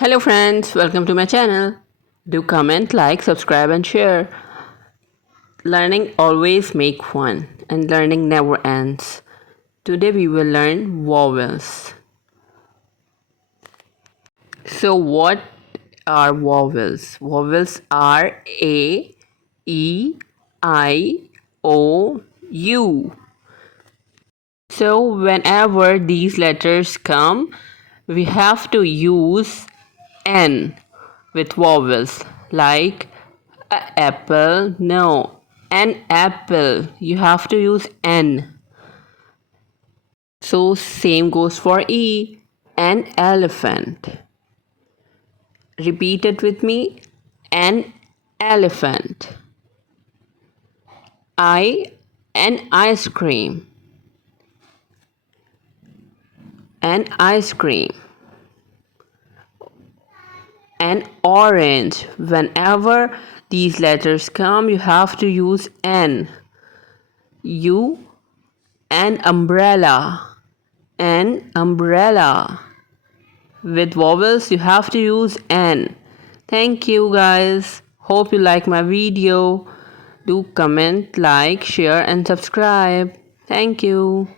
Hello friends, welcome to my channel. Do comment, like, subscribe and share. Learning always make fun and learning never ends. Today we will learn vowels. So what are vowels? Vowels are A, E, I, O, U. So whenever these letters come, we have to use N with vowels like apple. No, an apple. You have to use N. So same goes for E. An elephant. Repeat it with me. An elephant. An ice cream. An ice cream. An orange. Whenever these letters come, you have to use N. U. An umbrella. An umbrella. With vowels, you have to use N. Thank you guys. Hope you like my video. Do comment, like, share and subscribe. Thank you.